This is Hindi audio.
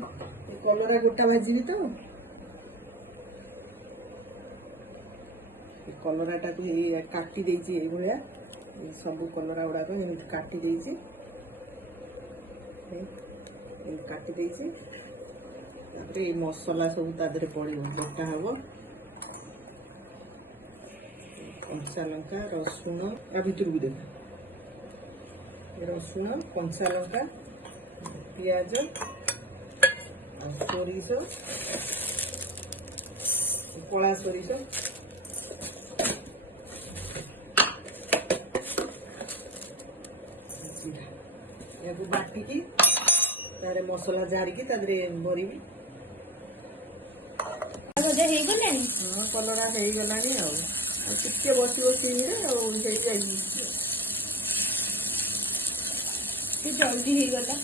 कलरा गोटा भाजी तो कलराटा को काटी देइछि ए भलिया सब कलरा गुड़ा को काटी देइछि काटी देइछि तापरे मसला सब तादरे पड़िबो बटा हबो कंचा लंका रसुण आ भितर भी देखा रसुण कंचा लंका पियाज सोरिष कला सोरिष या बाटिकी तारे मसला झारिकी तादरे भरबी भजा हो गलानी हाँ कलरा हो गलानी टिके बसिब सिमरे जल्दी हो गला